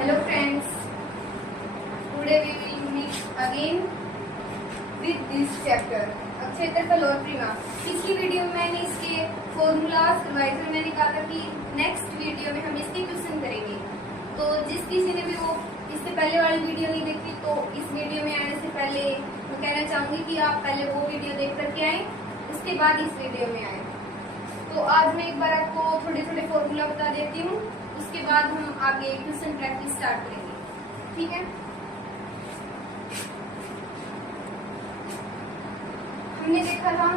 Hello friends, today we will meet again with this chapter क्षेत्रफल और परिमाप। पिछली वीडियो में मैंने इसके फॉर्मूलाज करवाए थे। मैंने कहा था कि नेक्स्ट वीडियो में हम इसके क्वेश्चन करेंगे। तो जिस किसी ने भी वो इससे पहले वाली वीडियो नहीं देखी तो इस वीडियो में आने से पहले मैं कहना चाहूंगी कि आप पहले वो वीडियो देख करके आए, उसके बाद इस वीडियो में आए। तो आज मैं एक बार आपको थोड़े थोड़े फॉर्मूला बता देती हूँ, उसके बाद हम आगे क्वेश्चन प्रैक्टिस स्टार्ट करेंगे। ठीक है, हमने देखा था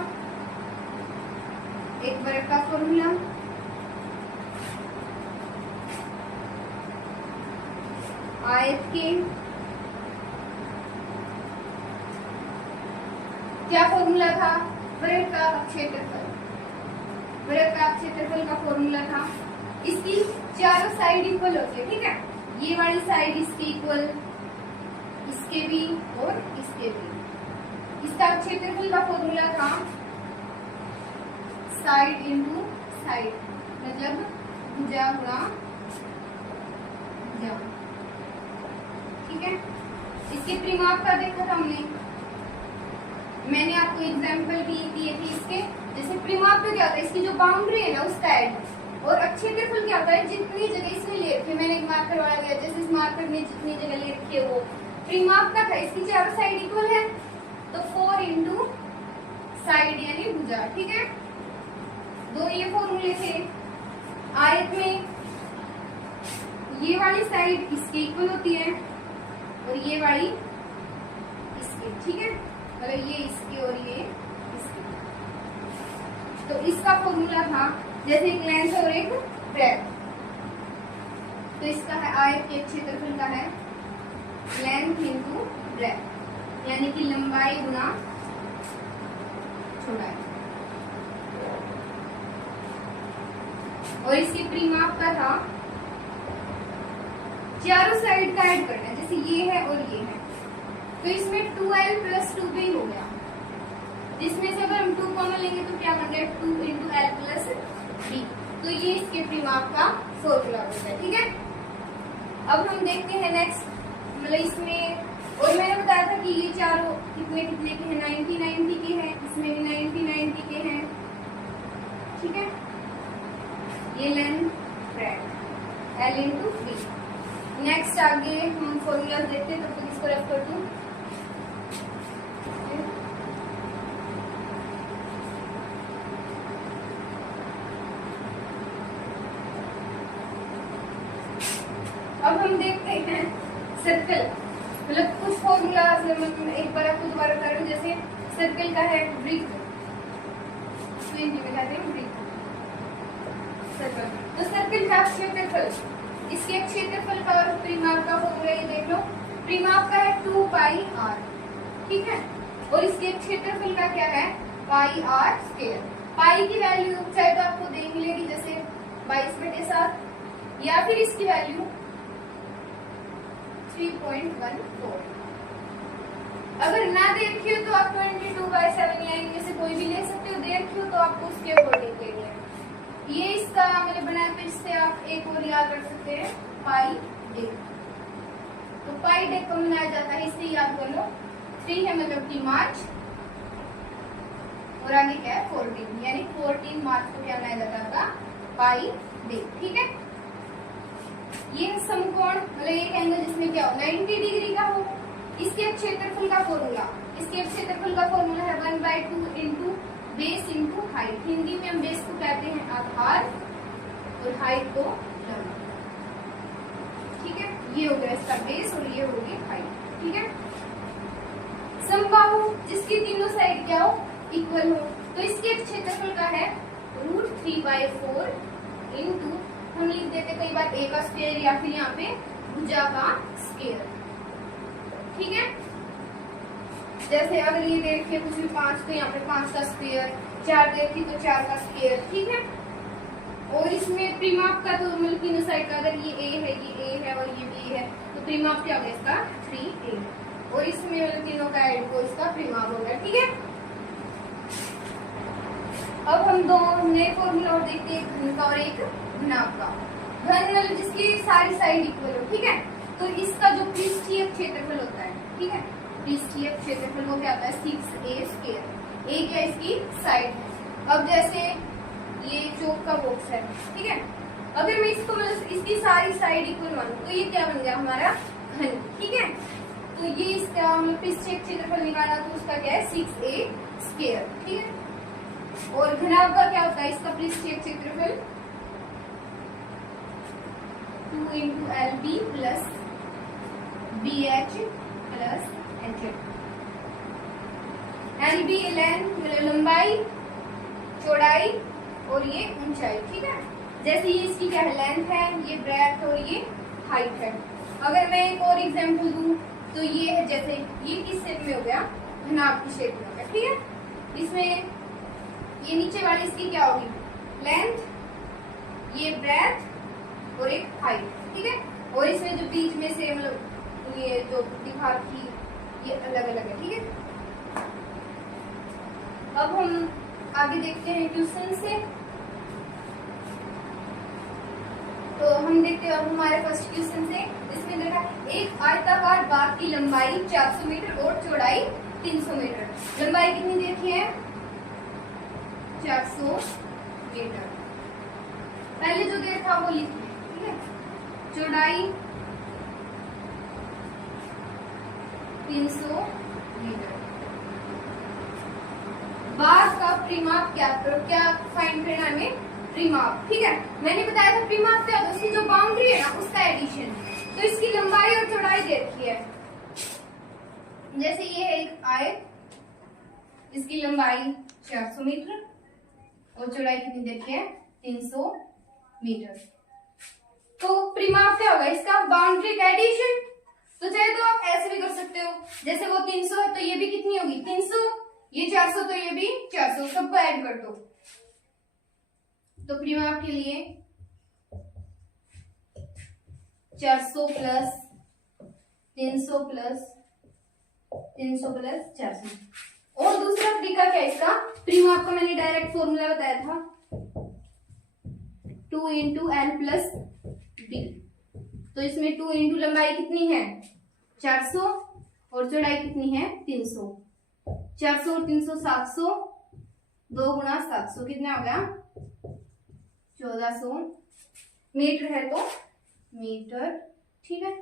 एक वर्ग का फॉर्मूला, आयत के क्या फॉर्मूला था, वर्ग का क्षेत्रफल। वर्ग का क्षेत्रफल का फॉर्मूला था, इसकी चारों साइड इक्वल होती है। ठीक है, ये वाली साइड इसकी इक्वल, इसके भी और इसके भी। इसका क्षेत्रफल का फॉर्मूला था साइड इनटू साइड, मतलब भुजा गुणा भुजा। ठीक है, इसके परिमाप का देखा था हमने, मैंने आपको एग्जाम्पल भी दिए थे इसके। जैसे परिमाप पे क्या होता है, इसकी जो बाउंड्री है ना उसका एड, और क्षेत्रफल क्या होता है जितनी जगह इसमें ले रखी है। मैंने एक मार्कर वाला दिया, जैसे इस मार्कर में जितनी जगह ले रखी है वो परिमाप का था। इसकी चारों साइड इक्वल है तो 4 इंटू साइड यानी भुजा। ठीक है, दो ये फॉर्मूले थे। आयत में ये वाली साइड इसके इक्वल होती है और ये वाली इसके। ठीक है, मतलब ये इसकी और ये इसकी। तो इसका फॉर्मूला था जैसे एक लेंथ और एक ब्रेथ। तो इसका है आयत के क्षेत्रफल का है लेंथ इंटू ब्रेथ, यानी कि लंबाई गुना चौड़ाई। और इसके परिमाप का था चारों साइड का ऐड करना है, जैसे ये है और ये है तो इसमें 2l प्लस 2b हो गया, जिसमें से अगर हम 2 कॉमन लेंगे तो क्या बन गया 2 इंटू एल प्लस बी। तो ये इसके परिमाप का फॉर्मूला होता है। ठीक है, अब हम देखते हैं नेक्स्ट, मतलब इसमें और मैंने बताया था कि ये चारों कितने कितने के हैं, 90 के हैं, इसमें भी 90 के हैं। ठीक है, ये length breadth L into B. Next आगे हम फॉर्मूला देखते हैं, तब तक इसको रख कर दूं। अब हम देखते हैं सर्कल, मतलब कुछ फॉर्मूला एक बार आपको दोबारा बता रही हूँ। जैसे सर्कल का है ब्रिक, हिंदी में कहते हैं ब्रिक सर्कल। तो सर्कल का क्षेत्रफल, इसके क्षेत्रफल का और परिमाप का फॉर्मूला ये देख लो। परिमाप का है 2 पाई आर। ठीक है, और इसके क्षेत्रफल का क्या है पाई आर स्क्वायर। पाई की वैल्यू चाहे तो आपको दे मिलेगी जैसे 22/7, या फिर इसकी वैल्यू 3.14। अगर ना दे रखी हो तो आप 22/7 या इनमें से कोई भी ले सकते हो, दे रखी हो तो आपको उसके अकॉर्डिंग लेंगे। ये इसका मतलब बना, तो इससे आप एक और याद कर सकते हैं पाई डे। तो पाई डे कब मनाया जाता है इससे याद कर लो। 3 है मतलब कि मार्च, और आगे क्या है 14, यानी 14 मार्च को क्या मनाया जाता था पाई डे। ठीक है, ये समकोण मतलब एक एंगल जिसमें क्या हो 90 डिग्री का हो। इसके क्षेत्रफल का फॉर्मूला, इसके क्षेत्रफल का फॉर्मूला है 1/2 into base into height. Hindi में हम बेस को कहते हैं आधार और हाइट को लंबाई। ठीक है, ये हो गया इसका बेस और ये होगी हाइट। ठीक है, समबाहु जिसकी तीनों साइड क्या हो इक्वल हो, तो इसके क्षेत्रफल का है √3/4 इंटू हम लिख देते कई बार a का स्क्वायर या फिर यहाँ पे भुजा का स्क्वायर। ठीक है, जैसे अगर ये देखिए कुछ भी 5 तो यहाँ पे 5 का स्क्वायर, 4 देखिए तो 4 का स्क्वायर। ठीक है, और इसमें परिमाप का तो मतलब तीनों साइड का, अगर ये a है और ये b है तो परिमाप क्या होगा इसका 3a, और इसमें मतलब तीनों का ऐड को इसका परिमाप होगा। ठीक है, अब हम दो नए फॉर्मूला देखते हैं, एक घन का और एक घनाभ का। घन मतलब जिसकी सारी साइड इक्वल हो। ठीक है, तो इसका जो पृष्ठीय क्षेत्रफल होता है, ठीक है, पृष्ठीय क्षेत्रफल वो क्या होता है 6a स्क्वायर। ए क्या इसकी साइड है। अब जैसे ये चौक का बॉक्स है, ठीक है, अगर मैं इसको मतलब इसकी सारी साइड इक्वल मानूं तो ये क्या बन गया हमारा घन, ठीक है। तो ये इसका हम पृष्ठीय क्षेत्रफल निकाला तो उसका क्या है 6a स्क्वायर, ठीक है। और घनाभ का क्या होता है इसका पृष्ठीय क्षेत्रफल 2 into LB plus BH plus HF। LB length लंबाई, चौड़ाई और ये ऊंचाई, ठीक है। जैसे ये इसकी क्या है लेंथ है, ये ब्रेड्थ और ये हाइट है। अगर मैं एक और एग्जांपल दूं तो ये है, जैसे ये किस शेप में हो गया घनाभ की शेप में हो गया, ठीक है। इसमें ये नीचे वाली इसकी क्या होगी लेंथ, ये ब्रेड्थ और एक हाइट, ठीक है। और इसमें जो बीच में से मतलब ये जो दीवार की ये अलग अलग है, ठीक है। अब हम आगे देखते हैं क्वेश्चन से। तो हम देखते हैं अब हमारे फर्स्ट क्वेश्चन से। इसमें देखा एक आयताकार बाग की लंबाई 400 मीटर और चौड़ाई 300 मीटर। लंबाई कितनी देखी है 400 मीटर। पहले जो दिया था वो लिखिए, ठीक है। चौड़ाई 300 मीटर। बाग का परिमाप क्या फाइंड करना हमें परिमाप, ठीक है। मैंने बताया था परिमाप क्या होता है, उसकी जो बाउंड्री है ना उसका एडिशन। तो इसकी लंबाई और चौड़ाई दे रखी है। जैसे ये है एक आयत, इसकी लंबाई 400 मीटर और चौड़ाई कितनी दे रखी है 300 मीटर। तो परिमाप क्या होगा इसका बाउंड्री का एडिशन। तो चाहे तो आप ऐसे भी कर सकते हो, जैसे वो 300 है तो ये भी कितनी होगी 300, ये 400 तो ये भी 400, सबको ऐड कर दो। तो परिमाप के लिए 400 प्लस 300 प्लस 300 प्लस 400। और दूसरा तरीका क्या है इसका परिमाप का, मैंने डायरेक्ट फॉर्मूला बताया था 2 इंटू एल प्लस डी। तो इसमें 2 इंटू लंबाई कितनी है 400 और चौड़ाई कितनी है 300। 400 और 300 700, 2 गुणा 700 कितना हो गया 1400 मीटर है तो मीटर, ठीक है।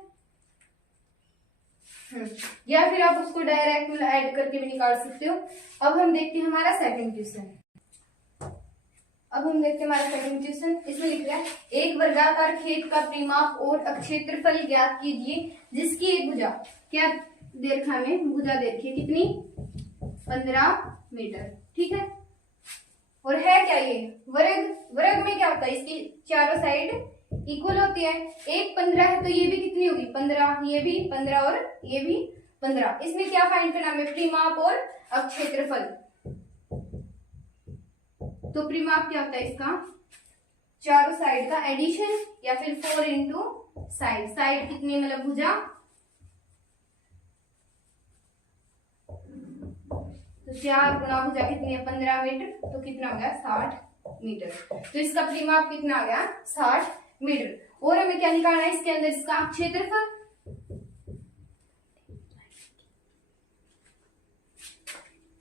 या फिर आप उसको डायरेक्ट ऐड करके भी निकाल सकते हो। अब हम देखते हैं हमारा सेकंड क्वेश्चन। इसमें लिख रहा है एक वर्गाकार खेत का परिमाप और क्षेत्रफल ज्ञात कीजिए जिसकी एक भुजा क्या दे रखा है, भुजा दे रखी है कितनी 15 मीटर, ठीक है। और है क्या ये वर्ग में क्या होता है इसकी चारों साइड इक्वल होती है। एक 15 है तो ये भी कितनी होगी 15, ये भी 15 और ये भी 15। इसमें क्या फाइंड करना है परिमाप और क्षेत्रफल। तो परिमाप क्या होता है इसका चारों साइड का एडिशन या फिर 4 इंटू साइड कितनी मतलब भुजा, तो 4 गुणा भुजा कितनी है 15 मीटर, तो कितना हो गया 60 मीटर। तो इसका परिमाप कितना आ गया 60 मीटर। और हमें क्या निकालना है इसके अंदर इसका क्षेत्रफल।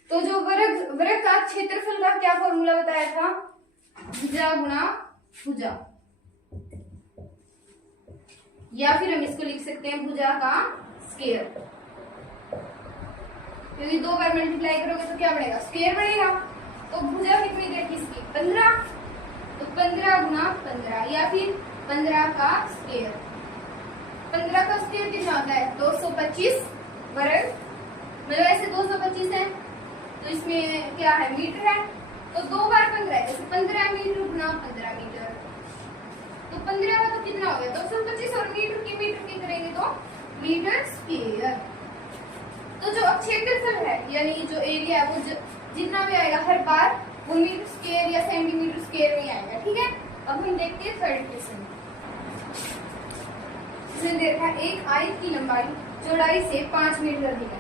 तो जो वर्ग का क्षेत्रफल का क्या फॉर्मूला बताया था भुजा गुणा भुजा, या फिर हम इसको लिख सकते हैं भुजा का स्क्वायर, क्योंकि 2 बार मल्टीप्लाई करोगे तो क्या बढ़ेगा स्क्वायर बढ़ेगा। तो भुजा कितनी देखी इसकी 15, तो 15 गुणा 15 या फिर 15 का स्क्वायर। 15 का स्क्वायर कितना होता है 225 वर्ग, मतलब ऐसे 225 है तो इसमें क्या है मीटर है, तो 2 बार 15 है, जैसे 15 मीटर गुणा 15 मीटर, तो 15 का तो कितना हो गया 225 और मीटर की करेंगे तो मीटर स्क्वायर। तो जो क्षेत्रफल है यानी जो एरिया है वो जितना भी आएगा हर बार वो मीटर स्क्वायर या सेंटीमीटर स्क्वायर में आएगा, ठीक है। अब हम देखते हैं थर्ड क्वेश्चन। इसमें देखा एक आयत की लंबाई चौड़ाई से 5 मीटर अधिक है।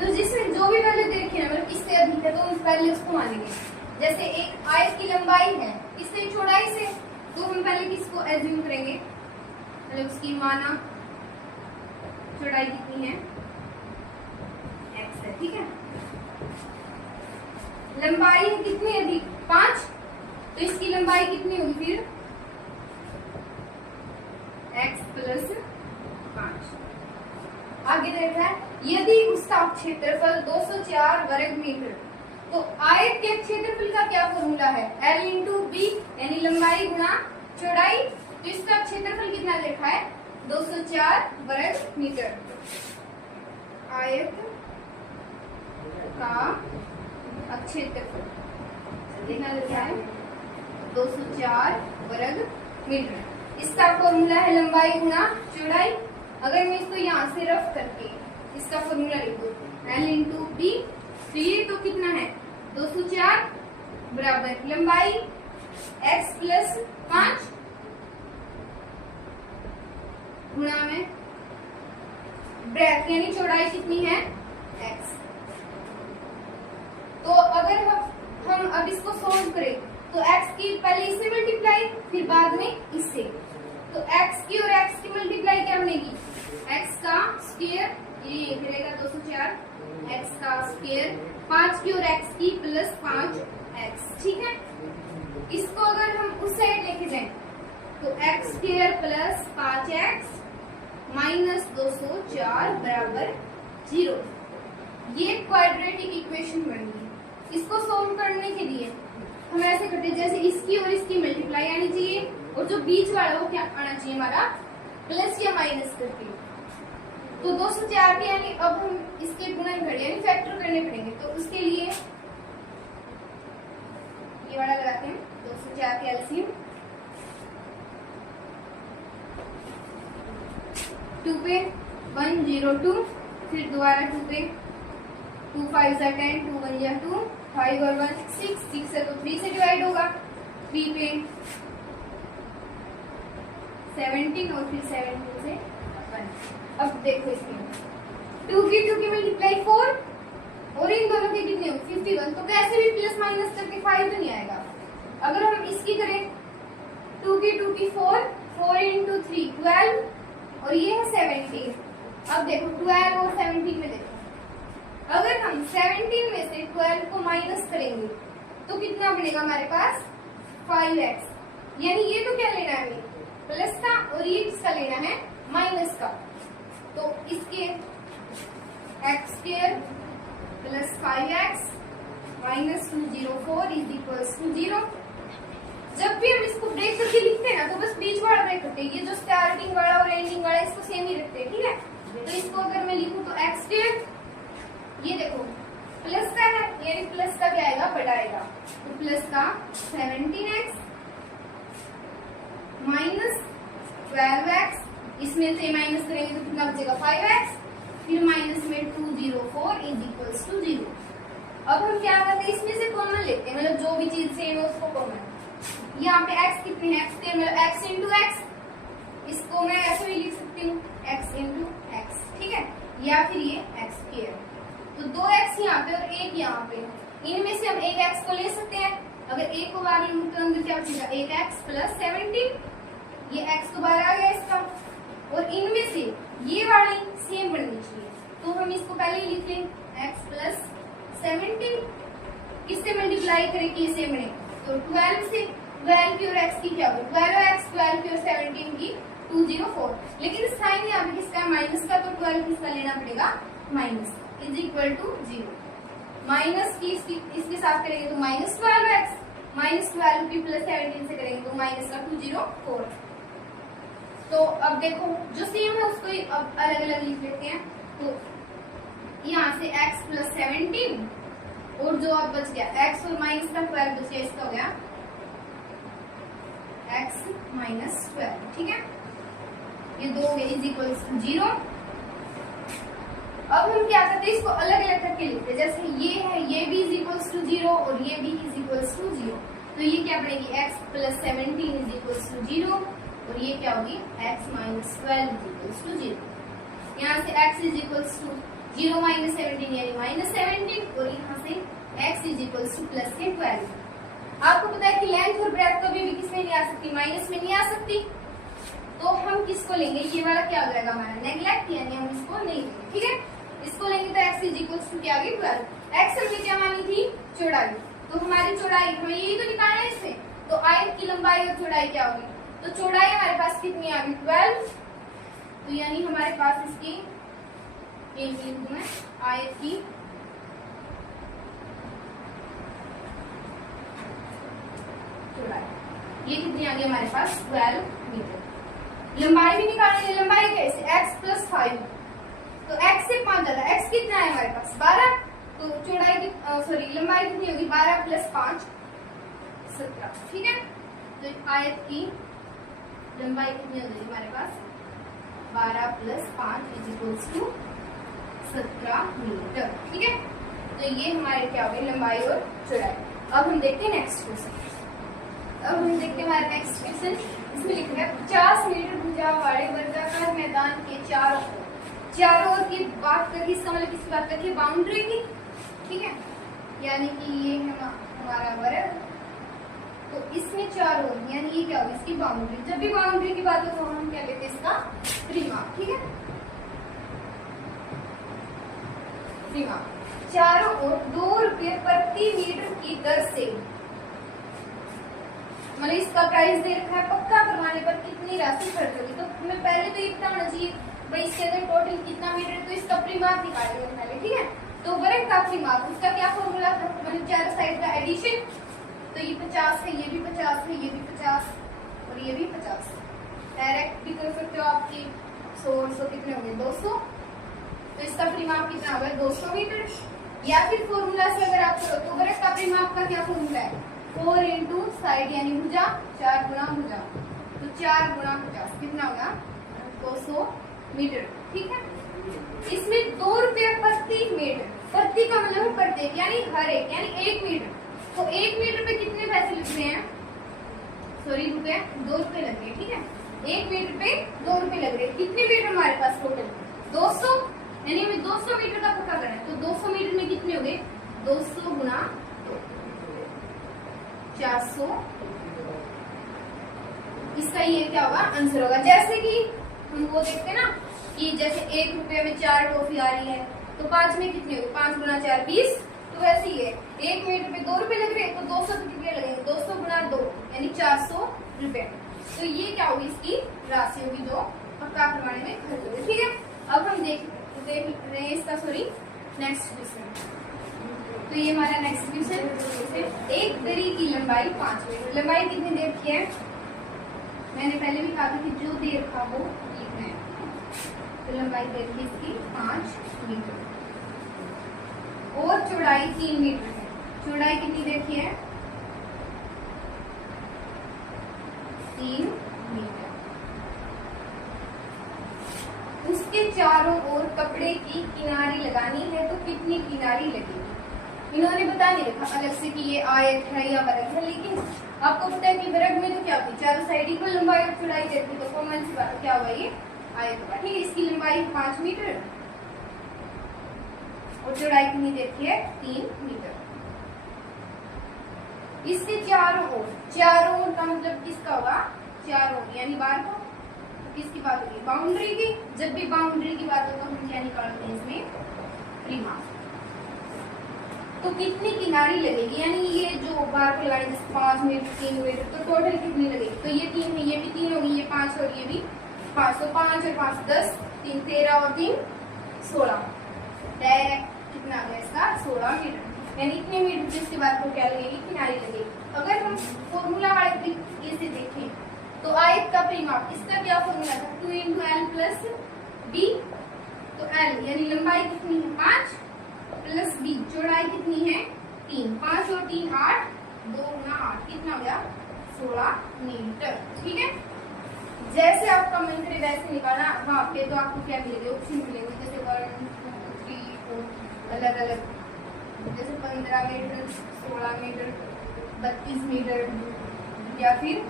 तो जिसमें जो भी वैल्यू देखी ना मतलब इससे अधिक है तो हम पहले उसको मानेंगे। जैसे एक आयत की लंबाई है इससे चौड़ाई से, तो हम पहले किसको एज्यूम करेंगे मतलब उसकी माना चौड़ाई कितनी है, x है, ठीक है। लंबाई है कितनी है, 5, तो इसकी लंबाई कितनी होगी फिर, x प्लस 5। आगे देखा है, यदि उसका क्षेत्रफल 204 वर्ग मीटर, तो आयत के क्षेत्रफल का क्या फॉर्मूला है, L इंटू बी, यानी लंबाई गुणा चौड़ाई। तो इसका क्षेत्रफल कितना लिखा है, 204 वर्ग मीटर। आयत का क्षेत्रफल कितना लिखा है, 204 वर्ग मीटर। इसका फॉर्मूला है लंबाई गुणा चौड़ाई। अगर मैं इसको यहाँ से रफ करके इसका फॉर्मूला लिखूं, L इंटू बी, तो ये तो कितना है, 204 बराबर लंबाई x प्लस 5 गुणा में ब्रैकेट, यानी चौड़ाई कितनी है, x। तो अगर हम अब इसको सोल्व करें तो x की पहले इससे मल्टीप्लाई, फिर बाद में इससे, तो x की और x की मल्टीप्लाई क्या बनेगी, x का स्क्वायर, ये मिलेगा 204, x का स्क्वायर, 5 की और x की प्लस 5x, ठीक है। इसको अगर हम उस साइड लेके जाएं तो x square plus 5x minus 204 बराबर 0। ये क्वाड्रेटिक इक्वेशन बन गई। इसको सोल्व करने के लिए हम ऐसे करते हैं, जैसे इसकी और इसकी मल्टीप्लाई आनी चाहिए, और जो बीच वाला वो क्या आना चाहिए हमारा, प्लस या माइनस करके। तो 204 के यानी अब हम इसके गुणनखंड यानी फैक्टर करने पड़ेंगे, तो उसके लिए ये वाला लगाते हैं, 204 के एलसीएम 2 पे 102, फिर दोबारा 2 पे 2 5 जा 10, 2 1 जा 2, 5 और 1 6, 6 है तो 3 से डिवाइड होगा, 3 पे 17 और फिर 17 से 1। अब देखो इसमें 2 की मल्टीप्लाई 4 और इन दोनों के कितने हो 51, तो कैसे भी प्लस माइनस करके 5 तो नहीं आएगा। अगर हम इसकी करें 2 की 4, 4 इंटू 3 12, और ये है 17। अब देखो 12 और 17 में देखो, अगर हम 17 में से 12 को माइनस करेंगे तो कितना बनेगा हमारे पास 5x, यानी ये तो क्या लेना है प्लस का, और ये किसका लेना है माइनस का। तो इसके x square plus 5x minus 204 is equals to 0। जब भी हम इसको ब्रेक करके लिखते हैं ना, तो बस बीच वाला ब्रेक करते हैं, ये जो स्टार्टिंग वाला और एंडिंग वाला इसको सेम ही रखते हैं, ठीक है। तो इसको अगर मैं लिखूं तो x स्क्वायर, ये देखो प्लस का है, यानी प्लस का क्या आएगा बढ़ाएगा, तो प्लस का 17x माइनस 12x, इसमें से माइनस करेंगे तो कितना बचेगा 5x, फिर माइनस में 204 इज इक्वल्स टू 0। अब हम क्या करते हैं, इसमें से कॉमन लेते हैं, मतलब जो भी चीज सेम है उसको कॉमन। यहाँ पे x कितने हैं, x मतलब x इंटू x, इसको मैं ऐसे भी लिख सकती हूँ x इंटू x, ठीक है, या फिर ये x स्क्वायर। तो 2x यहाँ पे और 1 यहाँ पे, इनमें से हम एक x को ले सकते हैं। अगर एक को बाहर लूँ तो अंदर क्या बचेगा 1x प्लस 17, ये x तो बाहर आ गया इसका, और इनमें से ये वाली सेम बननी चाहिए, तो हम इसको पहले ही लिख लें x प्लस 17, किससे मल्टीप्लाई करें कि ये सेम बने, तो 12 से, 12 की और x की क्या होगी 12x, 12 की और 17 की 204, लेकिन साइन यहाँ पे किसका माइनस का, तो 12 किसका लेना पड़ेगा minus, is equal to 0। Minus की इसके साथ करेंगे तो माइनस 12x, माइनस 12 की प्लस 17 से करेंगे तो माइनस का 204। तो अब देखो जो सेम है उसको अब अलग अलग लिख लेते हैं, तो यहाँ से x प्लस 17 और जो अब बच गया x और माइनस का 12 बच गया, इसका हो गया x माइनस 12, ठीक है, ये दो हो गए इज इक्वल टू 0। अब हम क्या करते हैं, इसको अलग अलग करके लिखते हैं, जैसे ये है, ये भी इज इक्वल्स टू 0 और ये भी इज इक्वल्स टू 0, तो ये क्या बनेगी x plus 17 is equals to 0 और ये क्या होगी x minus 12 is equals to 0। यहाँ से x is equals to 0 minus 17 यानी माइनस 17, और यहाँ से x is equals to plus के 12। आपको पता है कि लेंथ और ब्रेथ कभी भी किसमें नहीं आ सकती, माइनस में नहीं आ सकती, तो हम किसको लेंगे, ये वाला क्या हो जाएगा हमारा नेग्लेक्ट, यानी हम इसको नहीं लेंगे। ठीक है, इसको लेंगे तो x इज इक्वल टू क्या आ गई 12। x हमने क्या मानी थी, चौड़ाई, तो हमारी चौड़ाई हमें यही तो निकालना है इससे, तो आयत की लंबाई और चौड़ाई क्या होगी, तो चौड़ाई हमारे पास कितनी आ गई 12, तो यानी हमारे पास इसकी एक लिख दूं मैं, आयत की चौड़ाई ये कितनी आ गई हमारे पास 12 मीटर। लंबाई भी निकालनी है, लंबाई कैसे, x प्लस 5, तो x से 5 ज्यादा, x कितना है हमारे पास 12, तो चौड़ाई की सॉरी लंबाई कितनी होगी 12 प्लस 5 17। ठीक है, तो आयत की लंबाई कितनी हो जाएगी हमारे पास 12 plus 5 is equals to 17 metre. ठीक है, तो ये हमारे क्या हो गई लंबाई और चौड़ाई। अब हम देखते हैं नेक्स्ट क्वेश्चन। अब हम देखते हैं हमारा नेक्स्ट क्वेश्चन, इसमें लिखा है 50 मीटर भुजा वाले वर्गाकार मैदान के चारों ओर की बात करके, इसका मतलब किसकी बात करके, बाउंड्री की। ठीक है, यानी कि ये है हमारा वर्ग, तो इसमें चारों ओर यानी ये क्या होगी इसकी बाउंड्री। जब भी बाउंड्री की बात हो तो हम क्या लेते हैं इसका परिमाप। ठीक है, परिमाप चारों ओर 2 रुपये प्रति मीटर की दर से, मतलब इसका प्राइस दे रखा है, पक्का करवाने पर कितनी राशि खर्च होगी। तो हमें पहले तो ये पता होना चाहिए भाई इसके अंदर टोटल कितना मीटर है, तो इसका परिमाप निकालेंगे पहले। ठीक है, तो वर्ग का परिमाप, उसका क्या फॉर्मूला था, मतलब चारों साइड का एडिशन, तो ये 50 है, ये भी 50 है, ये भी 50 और ये भी 50। डायरेक्ट भी कर सकते हो आपकी 100 कितने होंगे 200, तो इसका परिमाप कितना होगा 200 मीटर। या फिर फॉर्मूला से अगर आप करो तो वर्ग का परिमाप का क्या फॉर्मूला है, 4 इंटू साइड यानी भुजा, 4 गुना भुजा, तो 4 गुना 50 कितना होगा 200 मीटर। ठीक है, इसमें 2 रुपये प्रति मीटर, प्रति का मतलब है प्रत्येक, यानी हर एक, यानी 1 मीटर, तो 1 मीटर पे कितने पैसे लग रहे हैं, सॉरी रुपए 2 रुपए लग रहे हैं। ठीक है, 1 मीटर पे 2 रुपए लग रहे हैं। कितने मीटर हमारे पास टोटल 200, यानी हमें 200 मीटर का पता करना है, तो 200 मीटर में कितने हो गए 200 गुना 400, इसका ये क्या होगा आंसर होगा। जैसे कि हम वो देखते हैं ना कि जैसे 1 रुपये में 4 टॉफी आ रही है, तो 5 में कितने होगी 5 गुना 4 20, तो वैसे ही है 1 मीटर पे 2 रुपए लग रहे हैं, तो 200 पे कितने लगेंगे 200 गुना 2 यानी 400 रुपए। तो ये क्या होगी इसकी राशि होगी जो पक्का करवाने में खर्च होगी। ठीक है, अब हम देख रहे हैं इसका सॉरी नेक्स्ट क्वेश्चन। तो ये हमारा नेक्स्ट क्वेश्चन, एक दरी की लंबाई 5 मीटर, लंबाई कितनी दे रखी है, मैंने पहले भी कहा था कि जो दे रखा वो लिखना है, तो लंबाई दे रखी इसकी 5 मीटर और चौड़ाई 3 मीटर है। चौड़ाई कितनी दे रखी है 3 मीटर। उसके चारों ओर कपड़े की किनारी लगानी है, तो कितनी किनारी लगेगी। इन्होंने बता नहीं रखा अलग से कि ये आयत है या वर्ग है, लेकिन आपको पता है कि वर्ग में तो क्या होती है चारों साइड इक्वल लंबाई और चौड़ाई देती है, तो कॉमन सी बात क्या होगा ये आयत होगा। ठीक है, इसकी लंबाई 5 मीटर और चौड़ाई कितनी देखी है 3 मीटर। इसके चारों ओर का मतलब किसका होगा चारों यानी बार को, तो किसकी बात होगी बाउंड्री की। जब भी बाउंड्री की बात हो तो हम क्या निकालते हैं इसमें परिमाप। तो कितनी किनारी लगेगी, यानी ये जो बार को लगाने जैसे 5 मीटर 3 मीटर, तो टोटल कितनी लगेगी, तो ये 3 है, ये भी 3 होगी, ये 5 और ये भी 5, तो 5 और 5 10, 3 13 और 3 16, डायरेक्ट कितना आ गया इसका 16 मीटर, यानी इतने मीटर जिसके बाद को क्या लगेगी किनारी लगेगी। अगर हम फॉर्मूला वाले तरीके से देखें तो आयत का परिमाप, इसका क्या फॉर्मूला था 2 इंटू एल प्लस बी, तो एल यानी लंबाई कितनी है 5 प्लस बी, चौड़ाई कितनी है 3, 5 और 3 8, 2 गुना 8 कितना हो गया 16 मीटर। ठीक है, जैसे आपका मन करे वैसे निकालना वहां पे, तो आपको क्या मिलेगा ऑप्शन मिलेगा जैसे 1 2 3 4 अलग अलग, जैसे 15 मीटर 16 मीटर 32 मीटर या फिर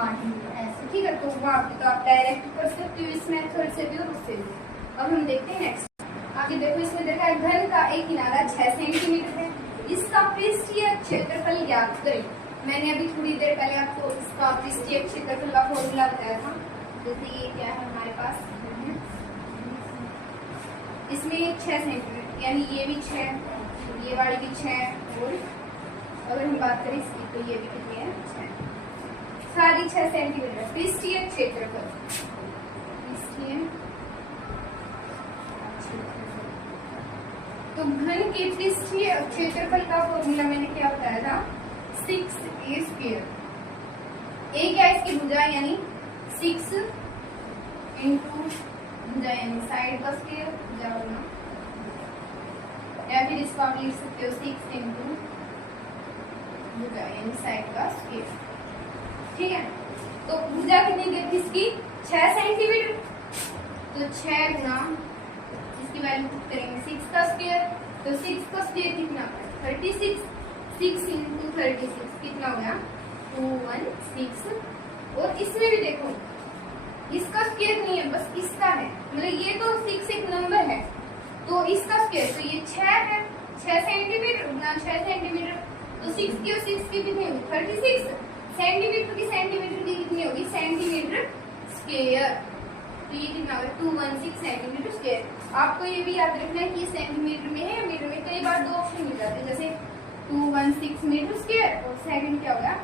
8 मीटर ऐसे। ठीक है, तो वहां पे तो आप डायरेक्ट कर सकते हो इस मेथड से भी और उससे भी। अब हम देखते हैं नेक्स्ट। आगे देखो, इसमें देखा है घन का एक किनारा 6 सेंटीमीटर है, इसका पृष्ठीय क्षेत्रफल ज्ञात करें। मैंने अभी थोड़ी देर पहले आपको इसका पृष्ठीय क्षेत्रफल का फॉर्मूला बताया था, जैसे ये क्या है हमारे पास, इसमें 6 सेंटीमीटर, यानी ये भी 6, ये वाली भी 6, और अगर हम बात करें इसकी तो ये भी कितनी है 6, सारी 6 सेंटीमीटर। पृष्ठीय क्षेत्रफल, तो घन के पृष्ठीय क्षेत्रफल का फॉर्मूला मैंने क्या बताया था, 6a²। ए क्या इसकी भुजा यानी 6 इंटू भुजा यानी साइड का स्क्वायर, भुजा होना, या फिर इसको आप लिख सकते हो 6 इंटू भुजा यानी साइड का स्क्वायर। ठीक है, तो भुजा कितनी देती इसकी 6 सेंटीमीटर, तो 6 गुना इसकी वैल्यू करेंगे 6 का स्क्वायर, तो 6 का स्क्वायर कितना 36, 6 इंटू 36 कितना हो गया 216। और इसमें भी देखो इसका स्क्वायर नहीं है, बस इसका है, मतलब ये तो 6 एक नंबर है, तो इसका स्क्वायर, तो ये 6 है, 6 सेंटीमीटर गुना 6 सेंटीमीटर, तो 6 की और 6 की कितनी होगी 36, सेंटीमीटर की कितनी होगी सेंटीमीटर स्क्वायर, तो ये कितना होगा 216 सेंटीमीटर स्क्वायर। आपको ये भी याद रखना है कि ये सेंटीमीटर में है या मीटर में, कई बार दो ऑप्शन मिल जाते हैं, जैसे 216 मीटर स्क्वायर और सेकंड क्या होगा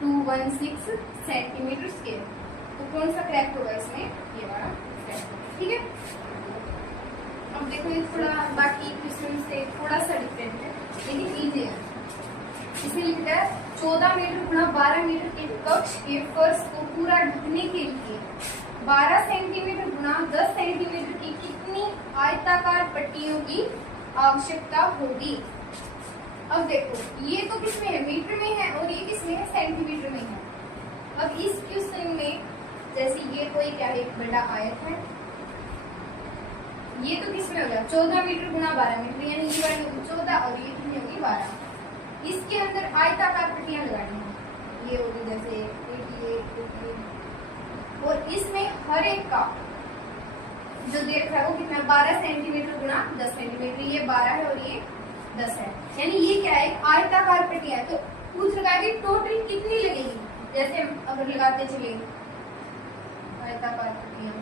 216 सेंटीमीटर स्क्वायर, तो कौन सा करेक्ट होगा इसमें, ये वाला करेक्ट। ठीक है, अब देखो ये थोड़ा बाकी क्वेश्चन से थोड़ा सा डिफरेंट है लेकिन इजी है। इसमें लिखा है 14 मीटर गुना 12 मीटर के कक्ष के फर्श को पूरा ढकने के लिए 12 सेंटीमीटर गुना 10 सेंटीमीटर की कितनी आयताकार पट्टियों की आवश्यकता होगी। अब देखो ये तो किसमें है मीटर में है और ये किसमें है सेंटीमीटर में है। अब इस क्वेश्चन में जैसे ये कोई क्या है एक बड़ा आयत है, ये तो किसमें होगा 14 मीटर गुना 12 मीटर, यानी ये वाली होगी 14 और ये कितनी होगी 12। इसके अंदर आयताकार पट्टियां लगानी है, ये होगी जैसे 88, और इसमें हर एक का जो दे रखा है वो कितना 12 सेंटीमीटर गुना 10 सेंटीमीटर, ये 12 है और ये 10 है, यानी ये क्या है आयताकार पट्टियां। तो पूछ रखा है कि टोटल कितनी लगेगी, जैसे अगर लगाते चले आयताकार पट्टियां,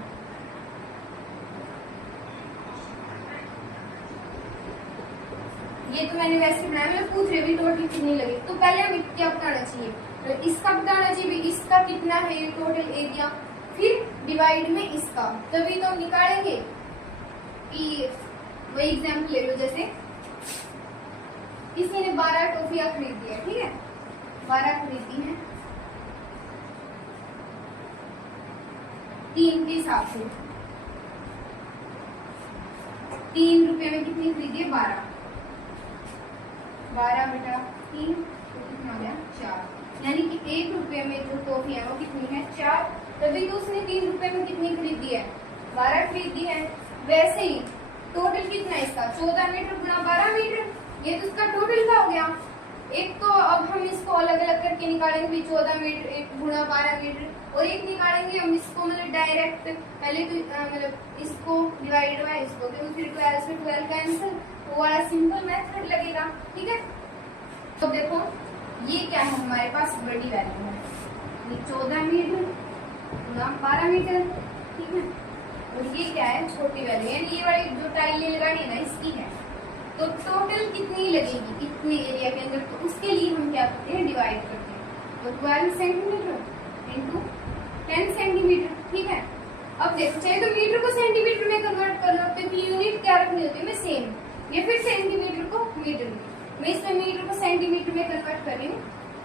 ये तो मैंने वैसे बनाया, मैं पूछ रही भी टोटल कितनी लगे, तो पहले हमें क्या बताना चाहिए, तो इसका बताना चाहिए इसका कितना है ये टोटल एरिया, फिर डिवाइड में इसका, तभी तो हम निकालेंगे। कि वही एग्जाम्पल ले लो, जैसे किसी ने 12 टॉफियां खरीदी है, ठीक है 12 खरीदी है 3 के हिसाब से, 3 रुपए में कितनी खरीदी है 12 बटा 3 तो कितना हो गया 4, यानी कि 1 रुपए में जो टॉफी है वो कितनी है 4, तभी तो उसने 3 रुपए में कितनी खरीदी है 12 खरीदी है। वैसे ही टोटल कितना है इसका 14 मीटर गुना 12 मीटर, ये तो इसका टोटल का हो गया। एक तो अब हम इसको अलग अलग करके निकालेंगे 14 मीटर एक गुना 12 मीटर, और एक निकालेंगे हम इसको मतलब डायरेक्ट, पहले तो मतलब इसको डिवाइड बाय इसको, फिर 12 से 12 कैंसिल, वो वाला सिंपल मेथड लगेगा। ठीक है, तो देखो ये क्या है हमारे पास बड़ी वैल्यू है, ये 14 मीटर गुना 12 मीटर, ठीक है, और ये क्या है छोटी वैल्यू, यानी ये वाली जो टाइल लगानी है ना इसकी है, तो टोटल कितनी लगेगी इतने एरिया के अंदर, तो उसके लिए हम क्या करते हैं डिवाइड करते हैं, तो 12 सेंटीमीटर इंटू 10 सेंटीमीटर। ठीक है, अब देखो चाहे तो मीटर को सेंटीमीटर में कन्वर्ट कर लो, क्योंकि यूनिट क्या रखनी होती है मैं सेम, या फिर सेंटीमीटर को मीटर में, मैं इसमें मीटर को सेंटीमीटर में कन्वर्ट कर रही हूँ,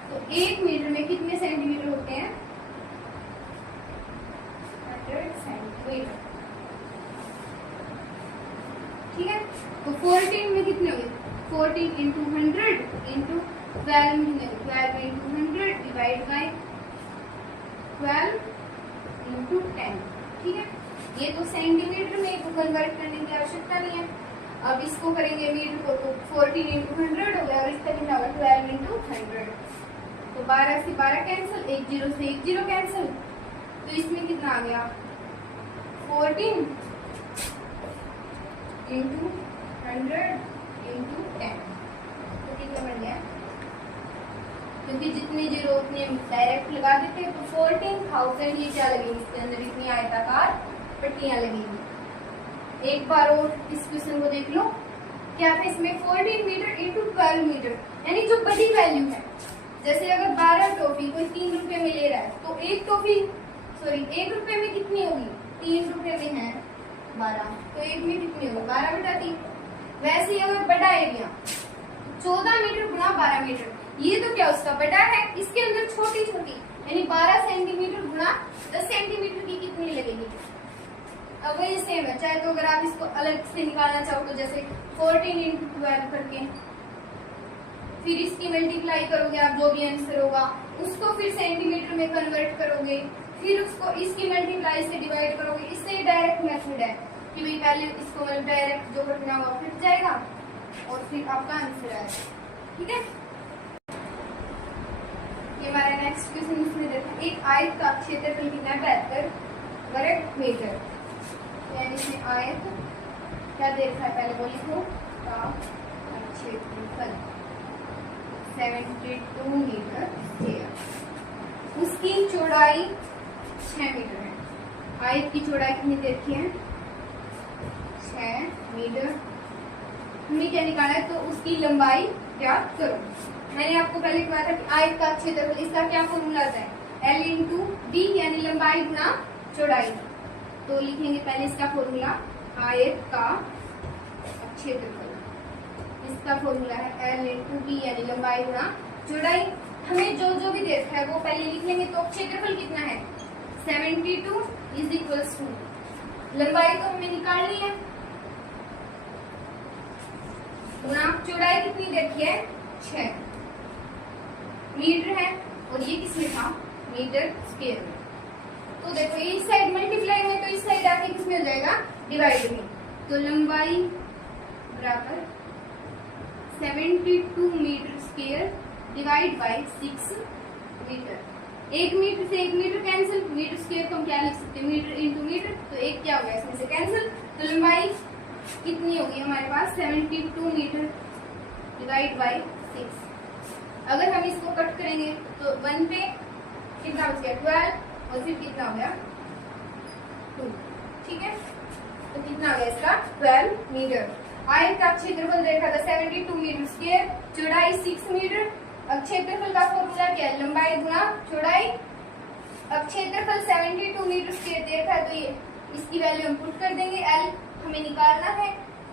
तो 1 मीटर में कितने सेंटीमीटर होते हैं 100 सेंटीमीटर। ठीक है, तो 14 में कितने होंगे 14 into 100 into 12 into 100 divide by 12 into 10। ठीक है, ये तो सेंटीमीटर में को कन्वर्ट करने की आवश्यकता नहीं है। अब इसको करेंगे मीटर को, तो 14 इंटू 100 हो गया, और इसका कितना होगा 12 इंटू 100, तो 12 से 12 कैंसिल, 1 0 से 1 0 कैंसिल, तो इसमें कितना आ गया 14 इंटू 100 इंटू 10, तो कितना बन गया क्योंकि जितने जीरो उतने डायरेक्ट लगा देते हैं। तो 14,000 ये क्या लगेगी, इसके अंदर इतनी आयताकार पट्टियां लगेंगी। एक बार और इस क्वेश्चन को देख लो, क्या था इसमें 14 मीटर इंटू 12 मीटर, यानी जो बड़ी वैल्यू है, जैसे अगर 12 टॉफी कोई 3 रुपए में ले रहा है तो एक टॉफी 1 रुपए में कितनी होगी, 3 रुपए में है 12, तो एक में कितनी होगी 12/3। वैसे ही अगर बड़ा एरिया 14 मीटर गुना 12 मीटर, ये तो क्या उसका बड़ा है, इसके अंदर छोटी छोटी यानी 12 सेंटीमीटर गुना 10 सेंटीमीटर की कितनी लगेगी। अब वही सेम है, चाहे तो अगर आप इसको अलग से निकालना चाहो तो जैसे 14 इंटू 12 करके फिर इसकी मल्टीप्लाई करोगे आप, जो भी आंसर होगा उसको फिर सेंटीमीटर में कन्वर्ट करोगे, फिर उसको इसकी मल्टीप्लाई से डिवाइड करोगे। इससे डायरेक्ट मेथड है कि भाई पहले इसको मतलब डायरेक्ट जो करना होगा फिर जाएगा और फिर आपका आंसर आएगा। ठीक है, ये हमारा नेक्स्ट क्वेश्चन इसमें देखो, एक आयत का क्षेत्रफल कितना है 72 वर्ग मीटर, यानी इसमें आयत क्या देखा है पहले बोली को का क्षेत्रफल 72 मीटर स्क्वायर, उसकी चौड़ाई 6 मीटर है। आयत की चौड़ाई कितनी देखी है 6 मीटर, हमने क्या निकाला है, तो उसकी लंबाई ज्ञात करो। मैंने आपको पहले कहा था कि आयत का क्षेत्रफल, इसका क्या फॉर्मूला आता है L इंटू डी, यानी लंबाई गुना चौड़ाई। तो लिखेंगे पहले इसका फॉर्मूला, आयत का क्षेत्रफल, इसका फॉर्मूला है L इंटू डी यानी लंबाई गुना चौड़ाई। हमें जो जो भी देखा है वो पहले लिख लेंगे। तो क्षेत्रफल कितना है 72 इज इक्वल्स टू, लंबाई तो हमें निकालनी है गुना चौड़ाई कितनी देखी है 6 मीटर है, और ये किसमें था मीटर स्क्वायर में। तो देखो इस साइड मल्टीप्लाई में, तो इस साइड आके किसमें हो जाएगा डिवाइड में। तो लंबाई बराबर 72 metre square divide by 6 metre. 1 metre से 1 मीटर कैंसिल, मीटर स्क्वायर को हम क्या लिख सकते हैं मीटर इंटू मीटर, तो एक क्या होगा इसमें से कैंसिल। तो लंबाई कितनी होगी हमारे पास 72 मीटर डिवाइड बाय 6। अगर हम इसको कट करेंगे तो 1 पे कितना हो गया 12, और फिर कितना हो गया 2। ठीक है, तो कितना हो गया इसका 12 मीटर। आयत का क्षेत्रफल देखा था 72 मीटर स्क्वायर, चौड़ाई 6 मीटर। अब क्षेत्रफल का फॉर्मूला क्या है लंबाई गुना चौड़ाई। अब क्षेत्रफल 72 मीटर स्क्वायर देखा है तो ये इसकी वैल्यू हम पुट कर देंगे, L हमें निकालना है,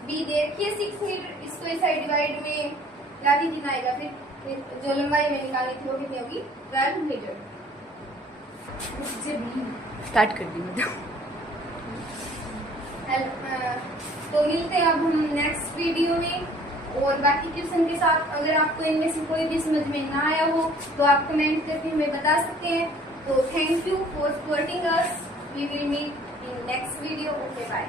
B देखिए 6 मीटर, इसको इस साइड डिवाइड में ला दी कितना आएगा, फिर जो लंबाई में निकालनी थी वो कितनी होगी 12 मीटर। स्टार्ट कर दी तो मिलते हैं अब हम नेक्स्ट वीडियो में और बाकी क्वेश्चन के साथ। अगर आपको इनमें से कोई भी समझ में ना आया हो तो आप कमेंट करके हमें बता सकते हैं। तो thank you for supporting us, we will meet in next video. Okay bye.